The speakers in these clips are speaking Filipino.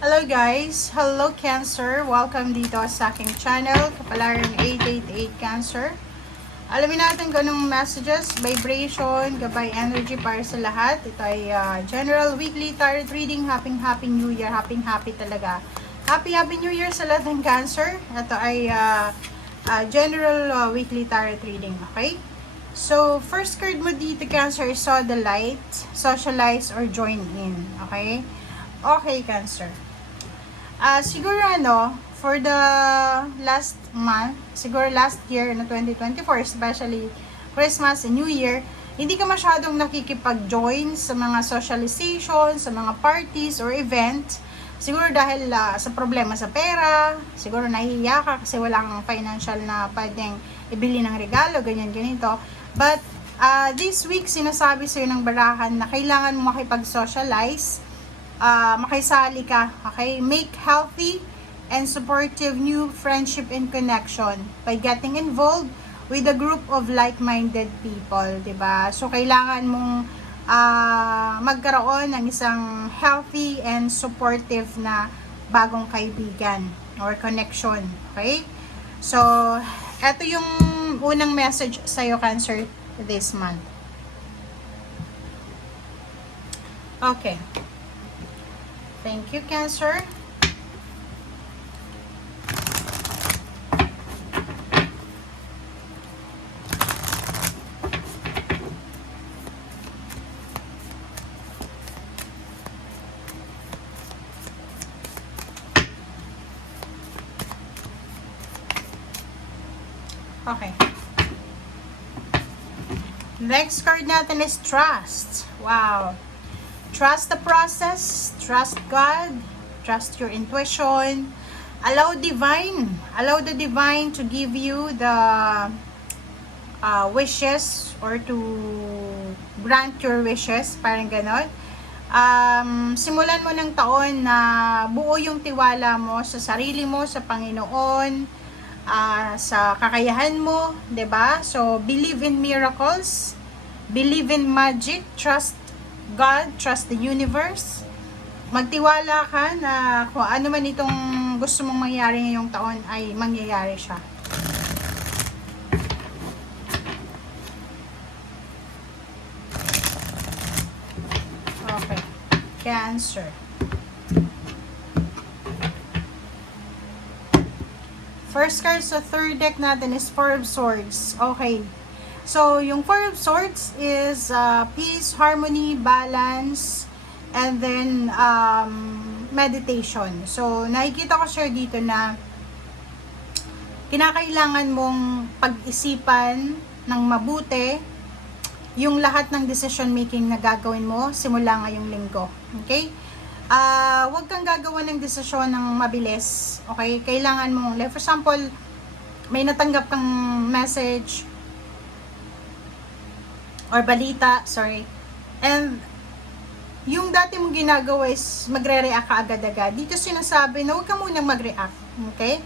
Hello guys! Hello Cancer! Welcome dito sa aking channel, Kapalaran 888 Cancer. Alamin natin kung anong messages, vibration, gabay energy para sa lahat. Ito ay general weekly tarot reading. Happy New Year! Happy talaga. Happy New Year sa lahat ng Cancer. Ito ay general weekly tarot reading. Okay? So, first card mo dito Cancer, saw the light, socialize or join in. Okay? Okay, Cancer. Siguro for the last month, siguro last year na 2024, especially Christmas and New Year, hindi ka masyadong nakikipag-join sa mga socialization, sa mga parties or event. Siguro dahil sa problema sa pera, siguro nahihiya ka kasi wala kang financial na pwedeng ibili ng regalo, ganito. But this week, sinasabi sa'yo ng barahan na kailangan mo makipag-socialize, makisali ka, okay? Make healthy and supportive new friendship and connection by getting involved with a group of like-minded people, diba? So, kailangan mong magkaroon ng isang healthy and supportive na bagong kaibigan or connection, okay? So, eto yung unang message sa'yo, Cancer, this month. Okay. Thank you, Cancer. Okay. Next card natin is trust. Wow. Trust the process, trust God, trust your intuition. Allow the divine to give you the wishes or to grant your wishes, parang ganon. Simulan mo ng taon na buo yung tiwala mo sa sarili mo, sa Panginoon, sa kakayahan mo, 'di ba? So, believe in miracles, believe in magic, trust God, trust the universe. Magtiwala ka na kung ano man itong gusto mong mangyari ngayong taon ay mangyayari siya. Okay. Cancer. First card sa third deck natin is Four of Swords. Okay. So, yung Four of Swords is peace, harmony, balance, and then meditation. So, nakikita ko siya dito na kinakailangan mong pag-isipan ng mabuti yung lahat ng decision making na gagawin mo simula ngayong linggo. Okay? Huwag kang gagawa ng desisyon ng mabilis. Okay? Kailangan mong, like for example, may natanggap kang message or balita, and yung dati mong ginagawa is magre-react ka agad-agad. Dito sinasabi na huwag ka munang mag-react, okay?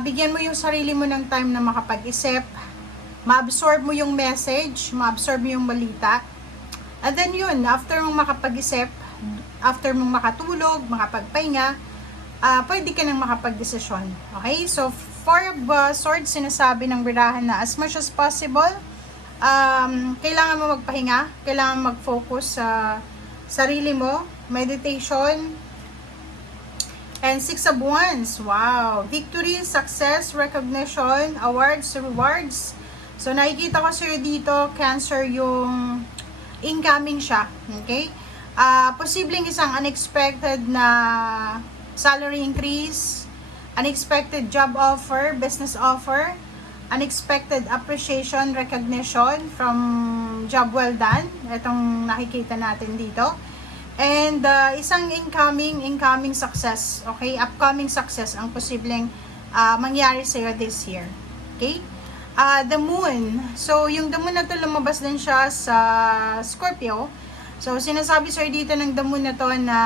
Bigyan mo yung sarili mo ng time na makapag-isip, ma-absorb mo yung message, ma-absorb mo yung balita, and then yun, after mong makapag-isip, after mong makatulog, makapagpahinga, pwede ka nang makapag-desisyon, okay? So, Four of Swords, sinasabi ng birahan na as much as possible, kailangan mo magpahinga, kailangan mag-focus sa sarili mo, meditation, and Six of Wands. Wow! Victory, success, recognition, awards, rewards. So, nakikita ko sa'yo dito, Cancer, yung incoming siya. Okay? Posibleng isang unexpected na salary increase, unexpected job offer, business offer, unexpected appreciation, recognition from job well done. Itong nakikita natin dito. And isang incoming success. Okay? Upcoming success ang posibleng mangyari sa'yo this year. Okay? The moon. So, yung the moon na to, lumabas din siya sa Scorpio. So, sinasabi sa'yo dito ng the moon na to na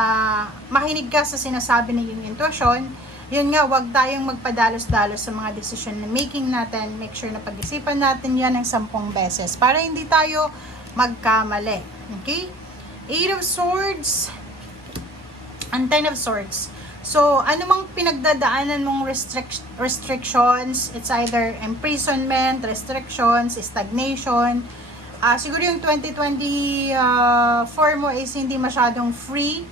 makinig ka sa sinasabi ng yung intuition. Yun nga, wag tayong magpadalos-dalos sa mga decision na making natin. Make sure na pag-isipan natin yan ng 10 beses para hindi tayo magkamali. Okay? Eight of Swords, Ang Ten of Swords. So, ano mang pinagdadaanan mong restrictions, it's either imprisonment, restrictions, stagnation. Siguro yung 2024 mo is hindi masyadong free.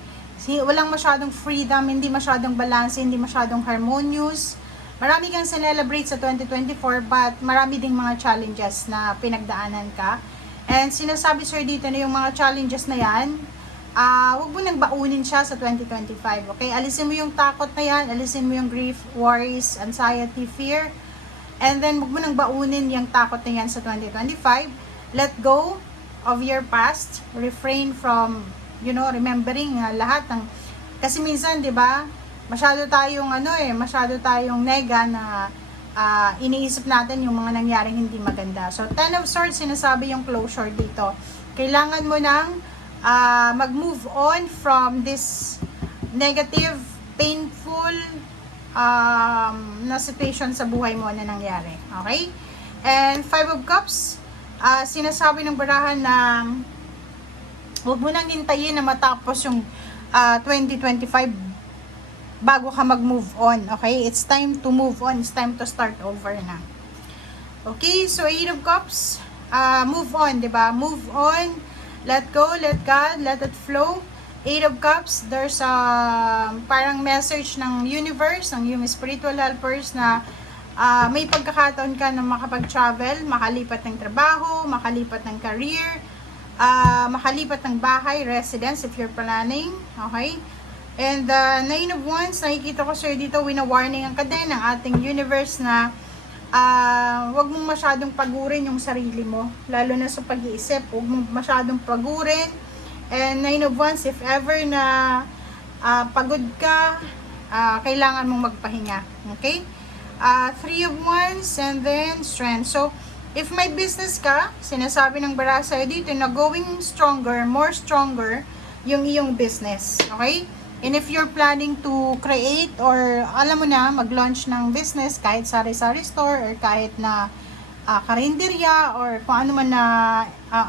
Walang masyadong freedom, hindi masyadong balance, hindi masyadong harmonious. Marami kang celebrate sa 2024 but marami ding mga challenges na pinagdaanan ka. And sinasabi sir dito na yung mga challenges na yan, huwag mo nang baunin siya sa 2025, okay? Alisin mo yung takot na yan, alisin mo yung grief, worries, anxiety, fear, and then huwag mo nang baunin yung takot na yan sa 2025. Let go of your past, refrain from, remembering lahat ng, kasi minsan, di ba, masyado tayong nega na iniisip natin yung mga nangyaring hindi maganda. So, Ten of Swords, sinasabi yung closure dito. Kailangan mo nang mag-move on from this negative, painful na situation sa buhay mo na nangyari. Okay? And Five of Cups, sinasabi ng barahan na huwag mo nang hintayin na matapos yung 2025 bago ka mag-move on. Okay? It's time to move on. It's time to start over na. Okay? So, Eight of Cups, move on, diba? Move on. Let go, let God, let it flow. Eight of Cups, there's a parang message ng universe, ng yung spiritual helpers na may pagkakataon ka na makapag-travel, makalipat ng trabaho, makalipat ng career, makalipat ng bahay, residence if you're planning. Okay? And Nine of Wands, nakikita ko sir dito, wina-warningan ka din ng ating universe na wag mong masyadong pagurin yung sarili mo, lalo na sa pag-iisip. Wag mong masyadong pagurin. And Nine of Wands, if ever na pagod ka, kailangan mong magpahinga. Okay? Three of Wands, and then Strength. So, if may business ka, sinasabi ng bara sa'yo dito na going stronger, more stronger yung iyong business. Okay? And if you're planning to create or alam mo na, mag-launch ng business kahit sari-sari store or kahit na karinderya or kung ano man na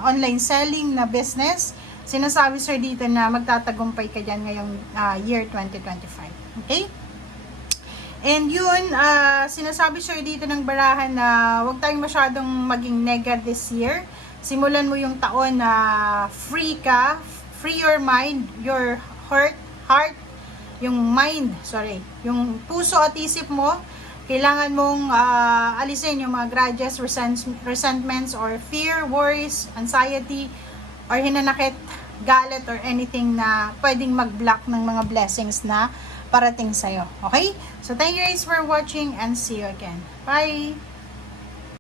online selling na business, sinasabi sir dito na magtatagumpay ka dyan ngayong year 2025. Okay? And yun, sinasabi sir dito ng barahan na huwag tayong masyadong maging nega this year. Simulan mo yung taon na free ka, free your mind, your heart, yung puso at isip mo, kailangan mong alisin yung mga grudges, resentments, or fear, worries, anxiety, or hinanakit, galit, or anything na pwedeng mag-block ng mga blessings na parating sa'yo. Okay? So, thank you guys for watching and see you again. Bye!